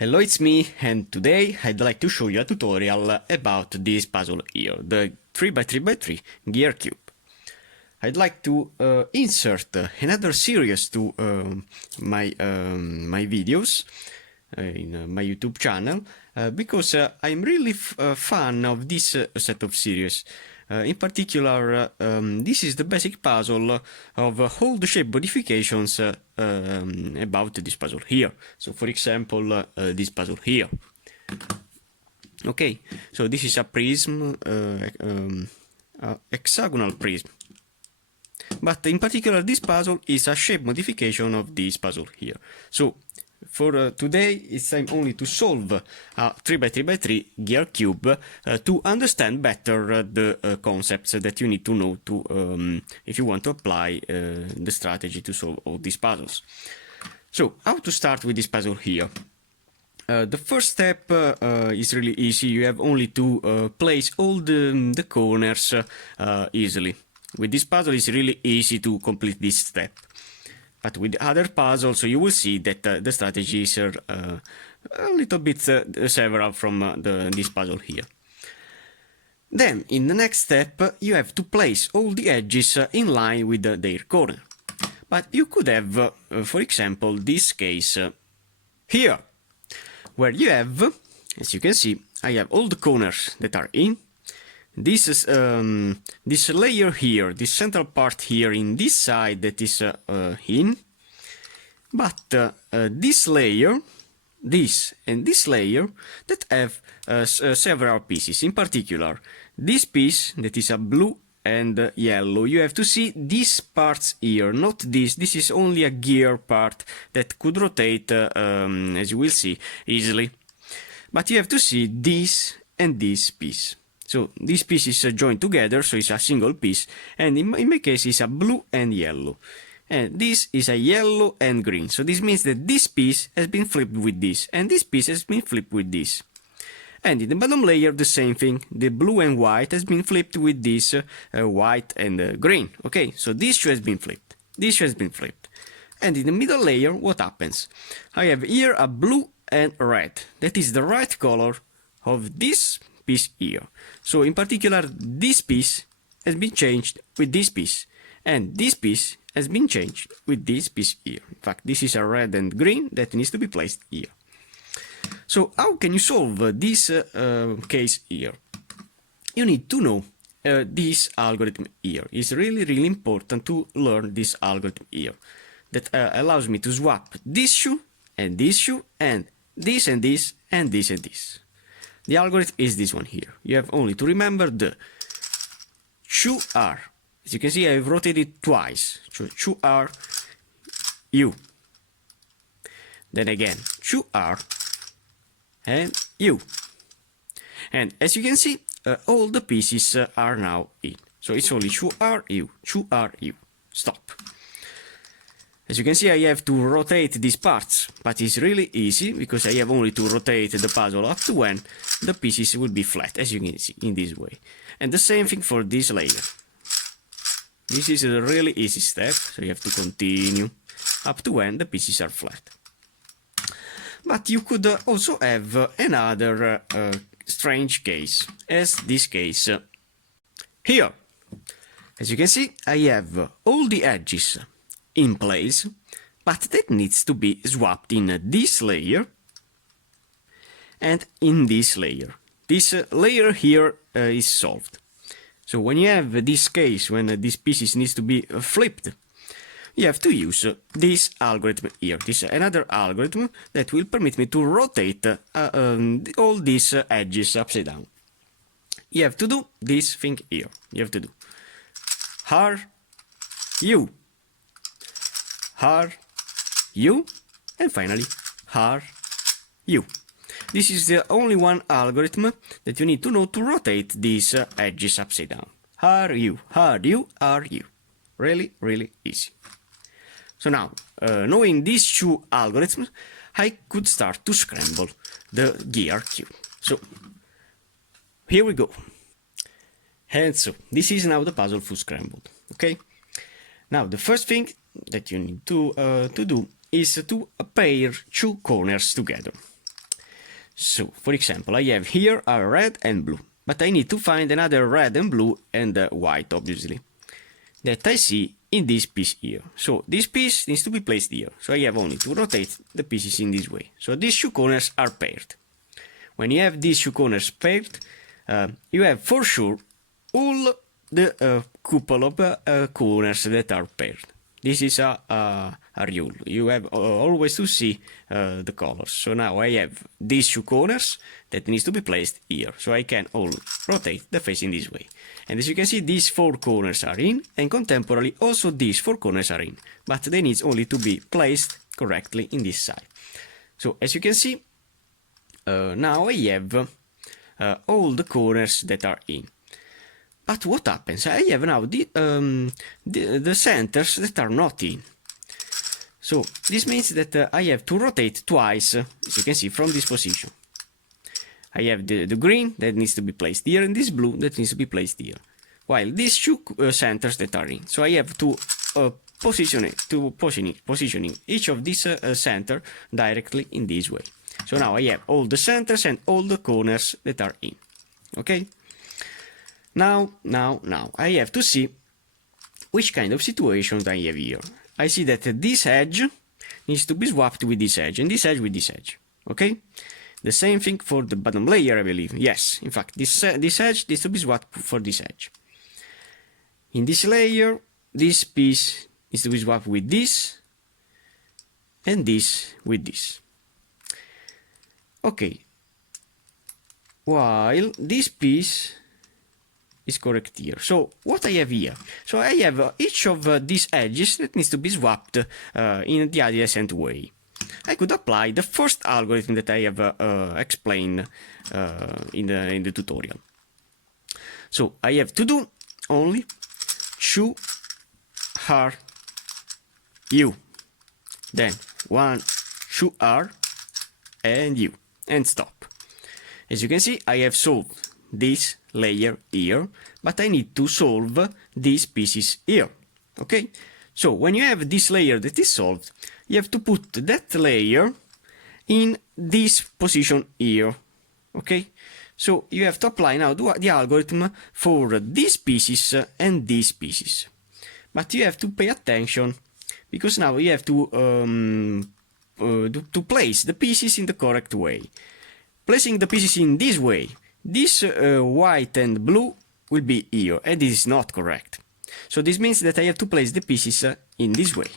Hello, it's me, and today I'd like to show you a tutorial about this puzzle here, the 3x3x3 gear cube. I'd like to insert another series to my videos in my YouTube channel because I'm really fan of this set of series. In particular, this is the basic puzzle of all the shape modifications about this puzzle here. So, for example, this puzzle here. Okay, so this is a prism, a hexagonal prism. But in particular, this puzzle is a shape modification of this puzzle here. So, for today, it's time only to solve a 3x3x3 gear cube to understand better the concepts that you need to know to if you want to apply the strategy to solve all these puzzles. So, how to start with this puzzle here? The first step is really easy. You have only to place all the corners easily. With this puzzle, it's really easy to complete this step. But with other puzzles, you will see that the strategies are a little bit several from this puzzle here. Then, in the next step, you have to place all the edges in line with their corner. But you could have, for example, this case here, where you have, as you can see, I have all the corners that are in. This is this layer here, this central part here in this side that is in, but this layer, this and this layer that have several pieces. In particular, this piece that is a blue and yellow. You have to see these parts here, not this. This is only a gear part that could rotate, as you will see, easily. But you have to see this and this piece. So this piece is joined together, so it's a single piece, and in my case it's a blue and yellow. And this is a yellow and green, so this means that this piece has been flipped with this, and this piece has been flipped with this. And in the bottom layer the same thing, the blue and white has been flipped with this white and green. Okay, so this shoe has been flipped, this shoe has been flipped. And in the middle layer, what happens? I have here a blue and red, that is the right color of this piece here. So in particular, this piece has been changed with this piece, and this piece has been changed with this piece here. In fact, this is a red and green that needs to be placed here. So how can you solve this case here? You need to know this algorithm here. It's really important to learn this algorithm here that allows me to swap this shoe and this shoe and this and this and this and this. The algorithm is this one here. You have only to remember the chu r. As you can see, I've rotated it twice. So chu r u. Then again, chu r and u. And as you can see, all the pieces are now in. So it's only chu r u, chu r u. Stop. As you can see, I have to rotate these parts, but it's really easy because I have only to rotate the puzzle up to when the pieces will be flat, as you can see, in this way. And the same thing for this layer. This is a really easy step, so you have to continue up to when the pieces are flat. But you could also have another strange case, as this case here. As you can see, I have all the edges in place, but that needs to be swapped in this layer and in this layer. This layer here is solved. So when you have this case, when these pieces needs to be flipped, you have to use this algorithm here. This is another algorithm that will permit me to rotate all these edges upside down. You have to do this thing here. You have to do R, U, R, U, and finally R, U. This is the only one algorithm that you need to know to rotate these edges upside down. R, U, R, U, R, U. Really easy. So now, knowing these two algorithms, I could start to scramble the gear cube. So, here we go. And so, this is now the puzzle full scrambled. Okay? Now, the first thing that you need to do is to pair two corners together. So, for example, I have here a red and blue, but I need to find another red and blue and white, obviously, that I see in this piece here. So this piece needs to be placed here. So I have only to rotate the pieces in this way. So these two corners are paired. When you have these two corners paired, you have for sure all the couple of corners that are paired. This is a rule. You have always to see the colors. So now I have these two corners that needs to be placed here. So I can all rotate the face in this way. And as you can see, these four corners are in, and contemporarily also these four corners are in. But they need only to be placed correctly in this side. So as you can see, now I have all the corners that are in. But what happens? I have now the centers that are not in. So this means that I have to rotate twice, as you can see, from this position. I have the green that needs to be placed here, and this blue that needs to be placed here. While these two centers that are in. So I have to positioning each of these center directly in this way. So now I have all the centers and all the corners that are in. Okay? Now, I have to see which kind of situations I have here. I see that this edge needs to be swapped with this edge, and this edge with this edge. Okay? The same thing for the bottom layer, I believe. Yes, in fact, this edge needs to be swapped for this edge. In this layer, this piece needs to be swapped with this, and this with this. Okay. While this piece is correct here. So what I have here? So I have each of these edges that needs to be swapped in the adjacent way. I could apply the first algorithm that I have explained in the tutorial. So I have to do only choose R U, then one choose R and U, and stop. As you can see, I have solved this layer here, but I need to solve these pieces here. Okay? So when you have this layer that is solved, you have to put that layer in this position here. Okay? So you have to apply now the algorithm for these pieces and these pieces. But you have to pay attention, because now you have to place the pieces in the correct way. Placing the pieces in this way, this white and blue will be here, and this is not correct. So this means that I have to place the pieces in this way.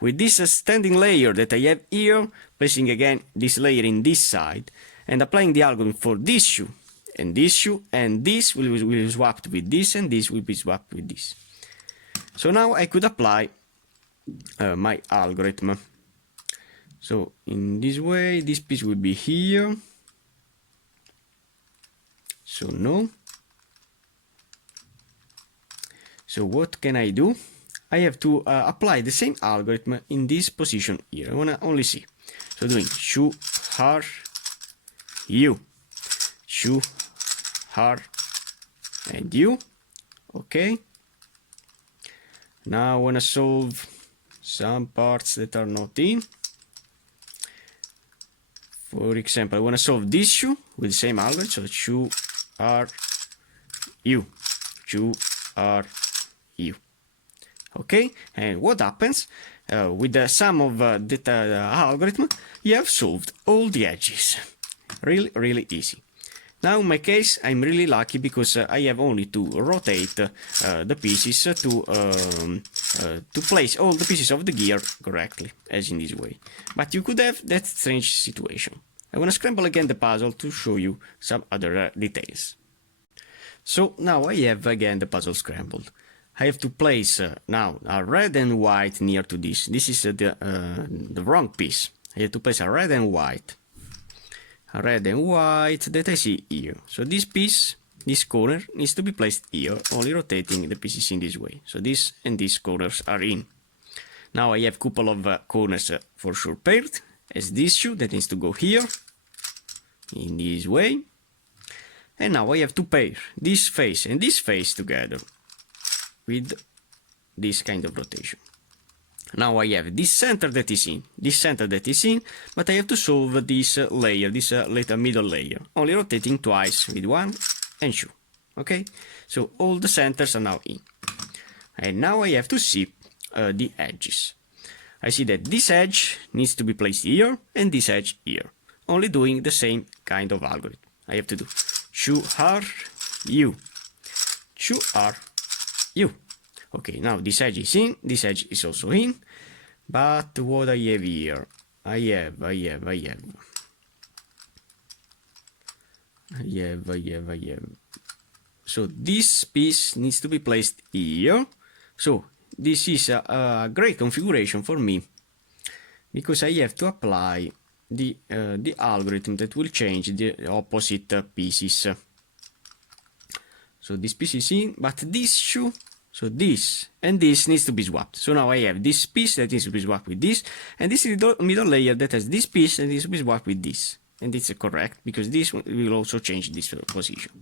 With this standing layer that I have here, placing again this layer in this side, and applying the algorithm for this shoe, and this shoe, and this will be swapped with this, and this will be swapped with this. So now I could apply my algorithm. So in this way, this piece will be here. So no. So what can I do? I have to apply the same algorithm in this position here. I wanna only see. So doing choose R U, choose R and U. Okay. Now I wanna solve some parts that are not in. For example, I wanna solve this issue with the same algorithm. So choose R U, choose R U. Okay, and what happens with the sum of that algorithm? You have solved all the edges. Really easy. Now in my case, I'm really lucky because I have only to rotate the pieces to place all the pieces of the gear correctly, as in this way. But you could have that strange situation. I want to scramble again the puzzle to show you some other details. So now I have again the puzzle scrambled. I have to place now a red and white near to this. This is the wrong piece. I have to place a red and white. A red and white that I see here. So this piece, this corner, needs to be placed here, only rotating the pieces in this way. So this and these corners are in. Now I have a couple of corners for sure paired, as this shoe that needs to go here, in this way. And now I have to pair this face and this face together with this kind of rotation. Now I have this center that is in, but I have to solve this layer, this little middle layer, only rotating twice with 1 and 2. Okay, so all the centers are now in. And now I have to see the edges. I see that this edge needs to be placed here and this edge here, only doing the same kind of algorithm. I have to do 2R, U, 2R, U. Okay, now this edge is in, this edge is also in, but what I have here? I have. So this piece needs to be placed here. So this is a great configuration for me, because I have to apply the algorithm that will change the opposite pieces. So this piece is in, but these two, so this and this needs to be swapped. So now I have this piece that needs to be swapped with this, and this middle layer that has this piece that needs to be swapped with this. And it's correct, because this will also change this position.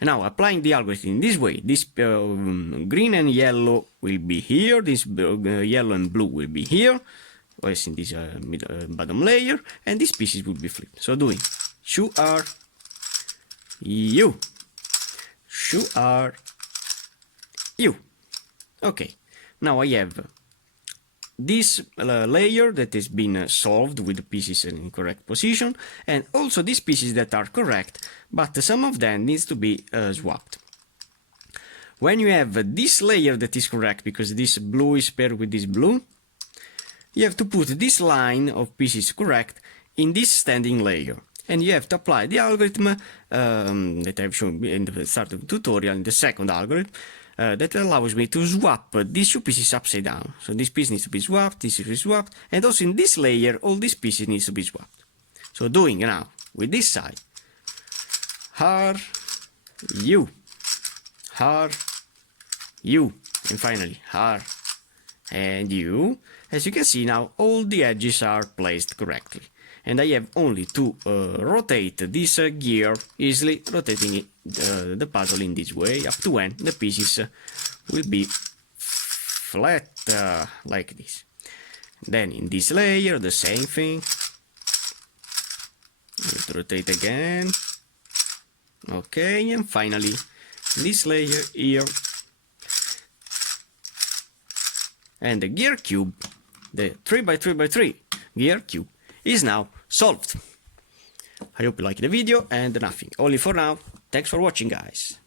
And now applying the algorithm in this way, this green and yellow will be here, this yellow and blue will be here, as in this bottom layer, and these pieces will be flipped. So doing 2R, U, 2R, U. Okay, now I have this layer that has been solved with the pieces in correct position, and also these pieces that are correct, but some of them needs to be swapped. When you have this layer that is correct, because this blue is paired with this blue, you have to put this line of pieces correct in this standing layer, and you have to apply the algorithm that I've shown in the start of the tutorial, in the second algorithm, that allows me to swap these two pieces upside down. So this piece needs to be swapped, this is swapped, and also in this layer all these pieces needs to be swapped. So doing now with this side, R, U, R, U, and finally R and U. As you can see now, all the edges are placed correctly, and I have only to rotate this gear, easily rotating the puzzle in this way up to when the pieces will be flat like this. Then in this layer the same thing, let's rotate again. Okay, and finally this layer here, and the gear cube, the 3x3x3 gear cube, is now solved. I hope you liked the video, and nothing. Only for now. Thanks for watching, guys.